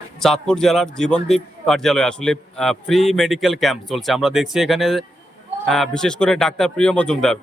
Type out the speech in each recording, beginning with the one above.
চাঁদপুর জেলার জীবনদীপ কার্যালয়ে আসলে ফ্রি মেডিকেল ক্যাম্প চলছে। আমরা দেখছি এখানে বিশেষ করে ডাক্তার প্রিয় মজুমদার,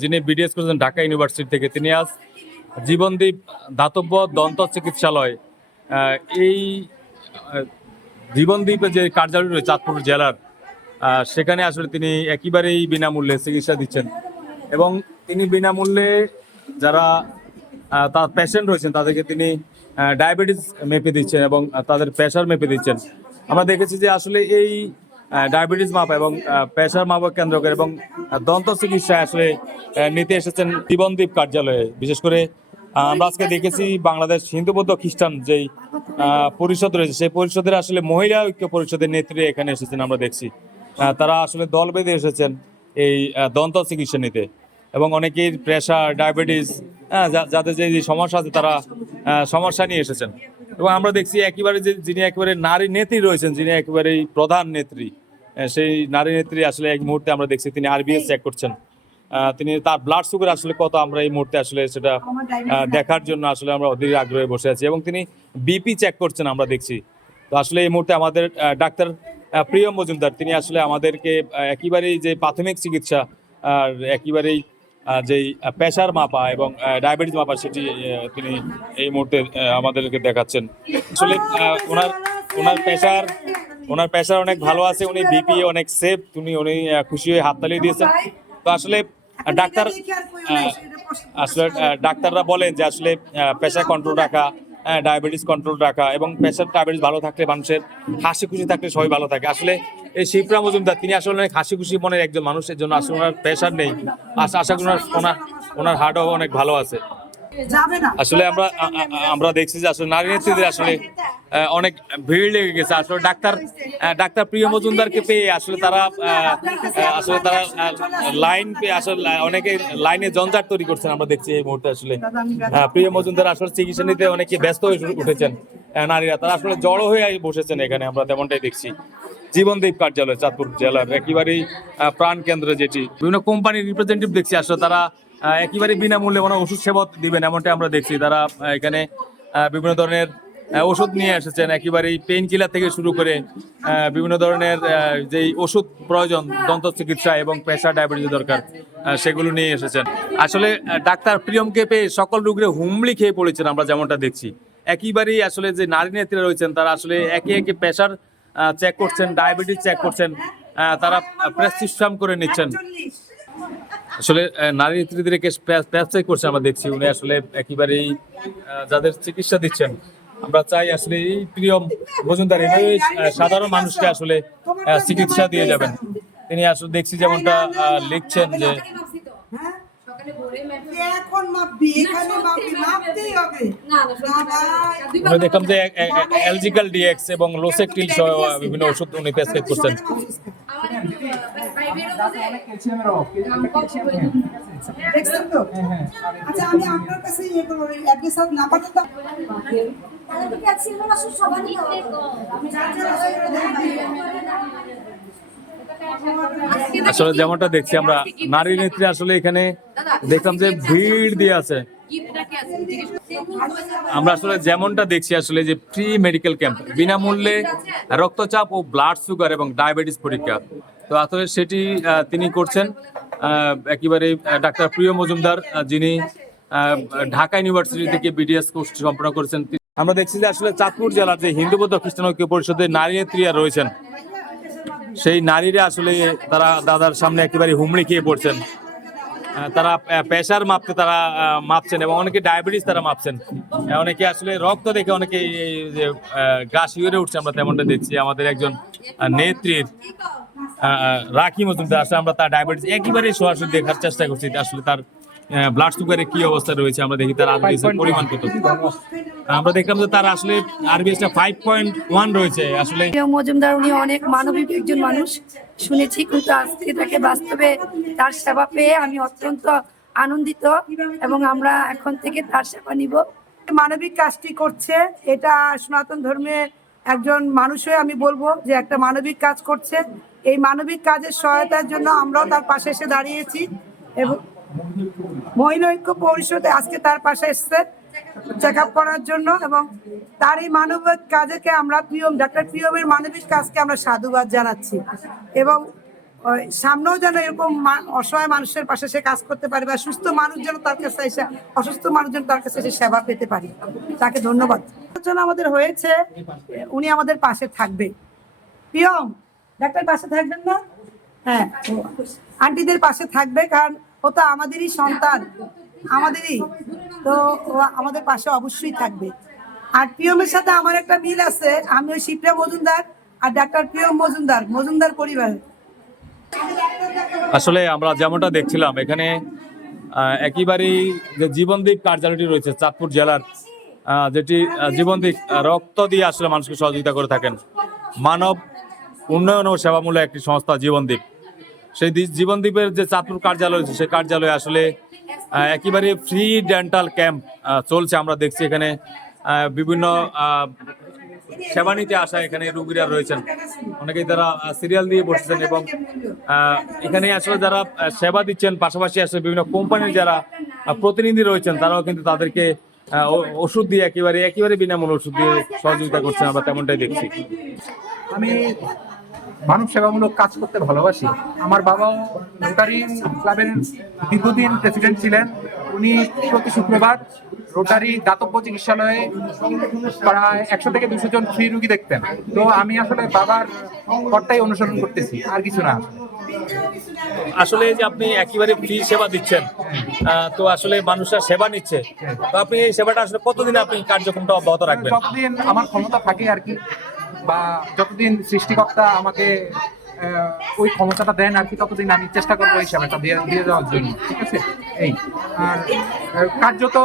যিনি বিডিএস করেছেন ঢাকা ইউনিভার্সিটি থেকে, তিনি আজ জীবনদীপ দাতব্য দন্ত চিকিৎসালয়, এই জীবনদীপে যে কার্যালয় রয়েছে চাঁদপুর জেলার, সেখানে আসলে তিনি একেবারেই বিনামূল্যে চিকিৎসা দিচ্ছেন এবং তিনি বিনামূল্যে যারা তার পেশেন্ট রয়েছেন তাদেরকে তিনি ডায়াবেটিস মেপে দিচ্ছেন এবং তাদের প্রেশার মেপে দিচ্ছেন। আমরা দেখেছি যে আসলে এই ডায়াবেটিস মাপা এবং প্রেশার মাপা কেন্দ্র করে এবং দন্ত চিকিৎসা আসলে নিতে এসেছেন জীবনদীপ কার্যালয়ে। বিশেষ করে আমরা আজকে দেখেছি বাংলাদেশ হিন্দু বৌদ্ধ খ্রিস্টান যেই পরিষদ রয়েছে সেই পরিষদের আসলে মহিলা ঐক্য পরিষদের নেত্রী এখানে এসেছেন। আমরা দেখছি তারা আসলে দল বেঁধে এসেছেন এই দন্ত চিকিৎসা নিতে এবং অনেকেই প্রেশার ডায়াবেটিস যাদের যে সমস্যা আছে তারা সমস্যা নিয়ে এসেছেন। এবং আমরা দেখছি একেবারে যিনি একেবারে নারী নেত্রী রয়েছেন, যিনি একেবারেই প্রধান নেত্রী, সেই নারী নেত্রী আসলে এক মুহূর্তে আমরা দেখছি তিনি আরবিএস চেক করছেন। তিনি তার ব্লাড সুগার আসলে কত আমরা এই মুহূর্তে আসলে সেটা দেখার জন্য আসলে আমরা অধীর আগ্রহে বসে আছি এবং তিনি বিপি চেক করছেন আমরা দেখছি। তো আসলে এই মুহূর্তে আমাদের ডাক্তার প্রিয় মজুমদার তিনি আসলে আমাদেরকে একেবারেই যে প্রাথমিক চিকিৎসা আর একেবারেই যেই প্রেশার মাপা এবং ডায়াবেটিস মাপা সেটি তিনি এই মুহূর্তে আমাদেরকে দেখাচ্ছেন। আসলে ওনার প্রেশার অনেক ভালো আছে, উনি বিপি অনেক সেফ, উনি খুশি হয়ে হাততালি দিয়েছেন। তো আসলে ডাক্তাররা বলেন যে আসলে প্রেশার কন্ট্রোল রাখা, ডায়াবেটিস কন্ট্রোল রাখা এবং প্রেশার ডায়াবেটিস ভালো থাকলে মানুষের হাসি খুশি থাকলে সবাই ভালো থাকে। আসলে এই শিবরাম মজুমদার তিনি আসলে অনেক হাসি খুশি মনের একজন মানুষের জন্য আসলে ওনার প্রেশার নেই, আশা করি ওনার হার্টও অনেক ভালো আছে। আসলে আমরা দেখছি যে আসলে নারী নেত্রীদের আসলে অনেক ভিড় লেগে গেছে। আসলে ডাক্তার প্রিয় মজুমদারকে পেয়ে আসলে তারা লাইন পেয়ে আসলে অনেকে লাইনে জঞ্জাট তৈরি করছেন। আমরা দেখছি এই মুহূর্তে আসলে প্রিয় মজুমদার আসলে চিকিৎসা নিতে অনেকে ব্যস্ত হয়ে উঠেছেন, নারীরা তারা আসলে জড়ো হয়ে বসেছেন এখানে, আমরা তেমনটাই দেখছি। জীবনদীপ কার্যালয় চাঁদপুর জেলার একেবারেই প্রাণ কেন্দ্রে, যেটি বিভিন্ন কোম্পানির রিপ্রেজেন্টেটিভ দেখছি আসলে তারা একেবারে বিনামূল্যে মানে ওষুধ সেবা দিবেন এমনটা আমরা দেখছি। তারা এখানে বিভিন্ন ধরনের ওষুধ নিয়ে এসেছেন, একেবারেই পেইন কিলার থেকে শুরু করে বিভিন্ন ধরনের যেই ওষুধ প্রয়োজন দন্ত চিকিৎসা এবং প্রেশার ডায়াবেটিস দরকার সেগুলো নিয়ে এসেছেন। আসলে ডাক্তার প্রিয়মকে পেয়ে সকল রোগীরা হুমড়ি খেয়ে পড়েছেন আমরা যেমনটা দেখছি। একেবারেই আসলে যে নারী নেত্রীরা রয়েছেন তারা আসলে একে একে প্রেশার চেক করছেন, ডায়াবেটিস চেক করছেন, তারা প্রেসক্রিপশন করে নিচ্ছেন। আসলে নারী নেত্রীদেরকে চেক করছে আমরা দেখছি, উনি আসলে একেবারেই যাদের চিকিৎসা দিচ্ছেন। আমরা চাই আসলে এই প্রিয় মজুমদার এভাবে সাধারণ মানুষকে আসলে চিকিৎসা দিয়ে যাবেন। তিনি আসলে দেখছি যেমনটা লিখছেন যে দেখলাম যে এলজিক্যাল ডিএক্স এবং লোসেকটিল সহ বিভিন্ন ওষুধ উনি প্রেসক্রাইব করছেন। আসলে যেমনটা দেখছি আমরা নারী নেত্রী আসলে এখানে দেখলাম যে ভিড় দিয়ে আছে। আমরা আসলে যেমনটা দেখছি আসলে যে ফ্রি মেডিকেল ক্যাম্প, বিনামূল্যে রক্তচাপ ও ব্লাড সুগার এবং ডায়াবেটিস পরীক্ষা, তো আসলে সেটি তিনি করছেন একেবারে ডাক্তার প্রিয় মজুমদার, যিনি ঢাকা ইউনিভার্সিটি থেকে বিডিএস কোর্স সম্পন্ন করেছেন। আমরা দেখছি যে আসলে চাঁদপুর জেলার যে হিন্দু বৌদ্ধ খ্রিস্টান ঐক্য পরিষদের নারী নেত্রীরা রয়েছেন সেই নারীরা আসলে তারা দাদার সামনে একেবারে হুমড়ি খেয়ে পড়ছেন। তারা প্রেশার মাপতে তারা মাপছেন এবং অনেকে ডায়াবেটিস তারা মাপছেন, অনেকে আসলে রক্ত দেখে অনেকে গা শিউরে উঠছে। আমরা তেমনটা দেখছি আমাদের একজন নেত্রীর রাখি মজুমদার, আসলে আমরা তার ডায়াবেটিস একেবারে সরাসরি দেখার চেষ্টা করছি আসলে তার ব্লাড সুগারে কি অবস্থা রয়েছে। আমরা দেখি তার আরবিএস এর পরিমাণ কত। আমরা দেখলাম যে তার আসলে আরবিএসটা 5.1 রয়েছে। আসলে মজুমদার উনি অনেক মানবিক একজন মানুষ শুনেছি, কিন্তু আজকে তাকে বাস্তবে তার সেবা পেয়ে আমি অত্যন্ত আনন্দিত এবং আমরা এখন থেকে তার সেবা নিব। মানবিক কাজটি করছে, এটা সনাতন ধর্মে একজন মানুষ হয়ে আমি বলবো যে একটা মানবিক কাজ করছে। এই মানবিক কাজের সহায়তার জন্য আমরাও তার পাশে এসে দাঁড়িয়েছি এবং মহিলা ঐক্য পরিষদে আজকে তার পাশে এসছে। চেক আপ করার জন্য, এবং তার এই মানবিক কাজকে আমরা ডাক্তার প্রিয়মের মানবিক কাজকে আমরা সাধুবাদ জানাচ্ছি। এবং সামনেও যেন এরকম অসহায় মানুষের পাশে সে কাজ করতে পারে, বা সুস্থ মানুষ যেন তার কাছে এসে, অসুস্থ মানুষ যেন তার কাছে এসে সেবা পেতে পারে। তাকে ধন্যবাদ। আলোচনা আমাদের হয়েছে, উনি আমাদের পাশে থাকবে। প্রিয়ম ডাক্তার পাশে থাকবেন না? হ্যাঁ, আন্টিদের পাশে থাকবে, কারণ ও তো আমাদেরই সন্তান, আমাদেরই তো, ও আমাদের পাশে অবশ্যই থাকবে। আর প্রিয়মের সাথে আমার একটা মিল আছে, আমি ওই শিপ্রা মজুমদার আর ডাক্তার প্রিয়ম মজুমদার পরিবারের। আসলে আমরা যেমনটা দেখছিলাম এখানে একেবারেই যে জীবনদীপ কার্যালয়টি রয়েছে চাঁদপুর জেলার, যেটি জীবনদীপ রক্ত দিয়ে আসলে মানুষকে সহযোগিতা করে থাকেন, মানব উন্নয়ন ও সেবামূলক একটি সংস্থা জীবনদীপ। সেই জীবনদীপের যে চাঁদপুর কার্যালয় রয়েছে সেই কার্যালয়ে আসলে একেবারে ফ্রি ডেন্টাল ক্যাম্প চলছে। আমরা দেখছি এখানে বিভিন্ন সেবা নিতে আসা এখানে রুগীরা রয়েছেন, অনেকেই তারা সিরিয়াল দিয়ে বসেছেন, এবং এখানে আসলে যারা সেবা দিচ্ছেন পাশাপাশি আসলে বিভিন্ন কোম্পানির যারা প্রতিনিধি রয়েছেন তারাও কিন্তু তাদেরকে ওষুধ দিয়ে একেবারে বিনামূল্যে ওষুধ দিয়ে সহযোগিতা করছেন, আমরা তেমনটাই দেখছি। আমি মানব সেবামূলক কাজ করতে ভালোবাসি। আমার বাবাও রোটারি ক্লাবের দীর্ঘদিন প্রেসিডেন্ট ছিলেন। উনি প্রতি শুক্রবার রোটারি দাতব্য চিকিৎসালয়ে প্রায় 100 থেকে 200 জন ফ্রি রুগী দেখতেন। তো আমি আসলে বাবার পথটাই অনুসরণ করতেছি, আর কিছু না। আসলে যে আপনি একেবারে ফ্রি সেবা দিচ্ছেন, তো আসলে মানুষরা সেবা নিচ্ছে, তো আপনি এই সেবাটা আসলে কতদিন আপনি কার্যক্রমটা অব্যাহত রাখবেন? যতদিন আমার ক্ষমতা থাকে আর কি, বা যতদিন সৃষ্টিকর্তা আমাকে ওই ক্ষমতাটা দেন আর কি, ততদিন আমি চেষ্টা করবো এই সেবাটা দিয়ে দেওয়ার জন্য। ঠিক আছে, এই আর কার্যত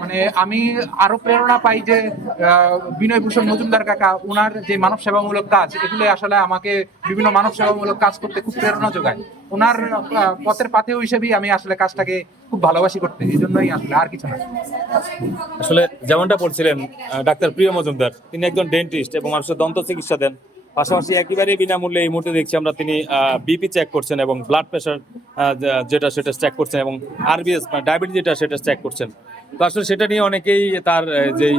মানে আমি আরো প্রেরণা পাই যে বিনয়ভূষণ মজুমদার কাকা, ওনার যে মানব সেবামূলক কাজ, এগুলো আসলে আমাকে বিভিন্ন মানব সেবামূলক কাজ করতে খুব প্রেরণা যোগায়। ওনার পথের পাথেয় হিসেবেই আমি আসলে কাজটাকে খুব ভালোবাসি করতে, এই জন্যই আসলে, আর কিছু না। আসলে যেমনটা বলছিলেন ডাক্তার প্রিয় মজুমদার, তিনি একজন ডেন্টিস্ট এবং মানুষের দন্ত চিকিৎসা দেন, পাশাপাশি একেবারেই বিনামূল্যে এই মুহূর্তে দেখছি আমরা তিনি বিপি চেক করছেন এবং ব্লাড প্রেশার যেটা সেটা চেক করছেন, এবং আরবিএস ডায়াবেটিস যেটা সেটা চেক করছেন। তো আসলে সেটা নিয়ে অনেকেই তার যেই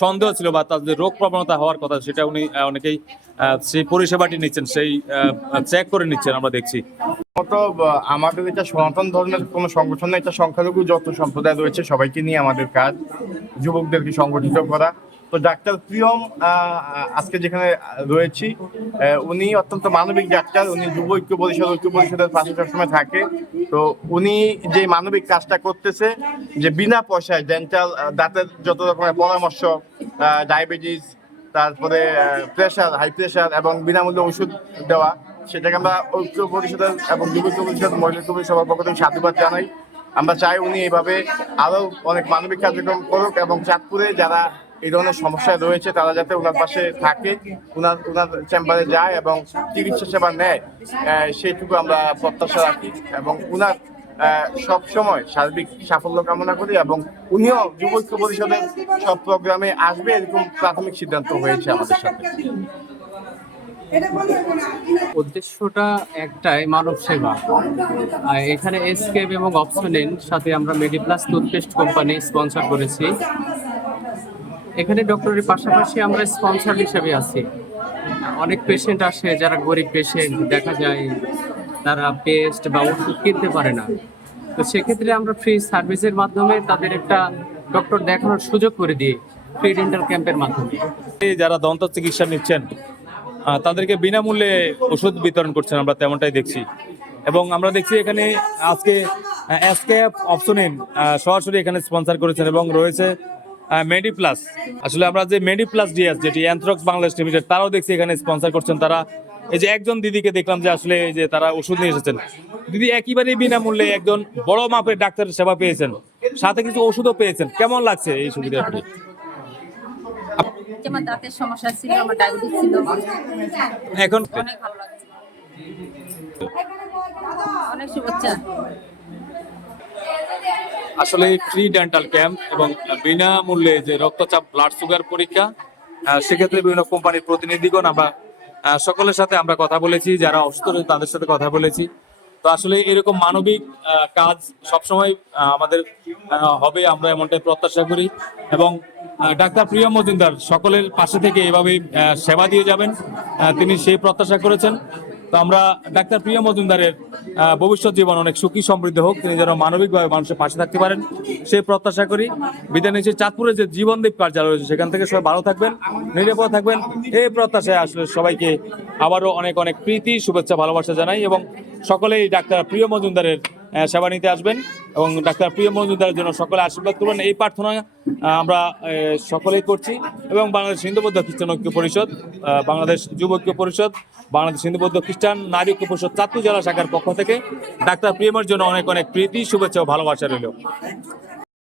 সন্দেহ ছিল বা তার যে রোগ প্রবণতা হওয়ার কথা, সেটা উনি অনেকেই সেই পরিষেবাটি নিচ্ছেন, সেই চেক করে নিচ্ছেন আমরা দেখছি। আমাদের এটা সনাতন ধর্মের কোনো সংগঠন না, এটা সংখ্যালঘু যত সম্প্রদায় রয়েছে সবাইকে নিয়ে আমাদের কাজ, যুবকদেরকে সংগঠিত করা। তো ডাক্তার প্রিয়ম আজকে যেখানে রয়েছি, উনি অত্যন্ত মানবিক ডাক্তার, উনি যুব ঐক্য পরিষদের পাশে সবসময় থাকে। তো উনি যে মানবিক কাজটা করতেছে, যে বিনা পয়সায় ডেন্টাল দাঁতের যত রকমের পরামর্শ, ডায়াবেটিস, তারপরে প্রেশার, হাই প্রেশার এবং বিনামূল্যে ওষুধ দেওয়া, সেটাকে আমরা ঐক্য পরিষদের এবং যুব ঐক্য পরিষদ, মহিলা ঐক্য পরিষদ সবার পক্ষ থেকে সাধুবাদ জানাই। আমরা চাই উনি এইভাবে আরো অনেক মানবিক কার্যক্রম করুক, এবং চাঁদপুরে যারা এই ধরনের সমস্যায় রয়েছে তারা যাতে ওনার পাশে থাকে, ওনার চেম্বারে যায় এবং চিকিৎসা সেবা নেয়, সেইটুকু আমরা প্রত্যাশা রাখি। এবং ওনার সব সময় সার্বিক সাফল্য কামনা করি, এবং উনিও যুব ঐক্য পরিষদের সব প্রোগ্রামে আসবে এরকম প্রাথমিক সিদ্ধান্ত হয়েছে আমাদের সাথে। উদ্দেশ্যটা একটাই, মানব সেবা। এখানে এসকেপ এবং অপশনিন সাথে আমরা মেডিপ্লাস টুথপেস্ট কোম্পানি স্পন্সর করেছি। এখানে ডক্টরের পাশাপাশি আমরা স্পন্সর হিসেবে আছি। অনেক পেশেন্ট আসে যারা গরিব পেশেন্ট, দেখা যায় তারা পেস্ট বা ওষুধ কিনতে পারে না, তো সেক্ষেত্রে আমরা ফ্রি সার্ভিসের মাধ্যমে তাদের একটা ডক্টর দেখানোর সুযোগ করে দিই, ফ্রি ডেন্টাল ক্যাম্পের মাধ্যমে। যারা দন্ত চিকিৎসা নিচ্ছেন তাদেরকে বিনামূল্যে ওষুধ বিতরণ করছেন, আমরা তেমনটাই দেখছি। এবং আমরা দেখছি এখানে আজকে এসকেপ অপশনিন সরাসরি এখানে স্পন্সর করেছেন, এবং রয়েছে মেডিপ্লাস। আসলে আমরা যে মেডিপ্লাস ডিএস, যেটি অ্যানথ্রাক্স বাংলাদেশ লিমিটেড, তারাও দেখছি এখানে স্পন্সর করছেন। তারা এই যে একজন দিদিকে দেখলাম যে আসলে এই যে তারা ওষুধ নিয়ে এসেছেন, দিদি একেবারেই বিনামূল্যে একজন বড় মাপের ডাক্তারের সেবা পেয়েছেন, সাথে কিছু ওষুধও পেয়েছেন। কেমন লাগছে এই সুবিধাটি? আমার দাঁতের সমস্যা ছিল, আমার ডায়াবেটিস ছিল, এখন অনেক ভালো লাগছে, অনেক শুভেচ্ছা। আসলে ফ্রি ডেন্টাল ক্যাম্প এবং বিনামূল্যে যে রক্তচাপ, ব্লাড সুগার পরীক্ষা, সেক্ষেত্রে বিভিন্ন কোম্পানির প্রতিনিধিগণ, আমরা সকলের সাথে আমরা কথা বলেছি, যারা অসুস্থ তাদের সাথে কথা বলেছি। তো আসলে এরকম মানবিক কাজ সবসময় আমাদের হবে, আমরা এমনটাই প্রত্যাশা করি। এবং ডাক্তার প্রিয় মজুমদার সকলের পাশে থেকে এভাবেই সেবা দিয়ে যাবেন, তিনি সেই প্রত্যাশা করেছেন। তো আমরা ডাক্তার প্রিয় মজুমদারের ভবিষ্যৎ জীবন অনেক সুখী সমৃদ্ধ হোক, তিনি যেন মানবিকভাবে মানুষের পাশে থাকতে পারেন সেই প্রত্যাশা করি। বিদায় নিচ্ছি। চাঁদপুরে যে জীবনদীপ কার্যালয় রয়েছে সেখান থেকে সবাই ভালো থাকবেন, নিরাপদ থাকবেন, এই প্রত্যাশায় আসলে সবাইকে আবারও অনেক অনেক প্রীতি, শুভেচ্ছা, ভালোবাসা জানাই। এবং সকলেই ডাক্তার প্রিয় মজুমদারের সেবা নিতে আসবেন এবং ডাক্তার প্রিয় মজুমদারের জন্য সকলে আশীর্বাদ করবেন, এই প্রার্থনা আমরা সকলেই করছি। এবং বাংলাদেশ হিন্দু বৌদ্ধ খ্রিস্টান ঐক্য পরিষদ, বাংলাদেশ যুব ঐক্য পরিষদ, বাংলাদেশ হিন্দু বৌদ্ধ খ্রিস্টান নারী ঐক্য পরিষদ চাঁদপুর জেলা শাখার পক্ষ থেকে ডাক্তার প্রিয়মের জন্য অনেক অনেক প্রীতি, শুভেচ্ছা ও ভালোবাসা রইল।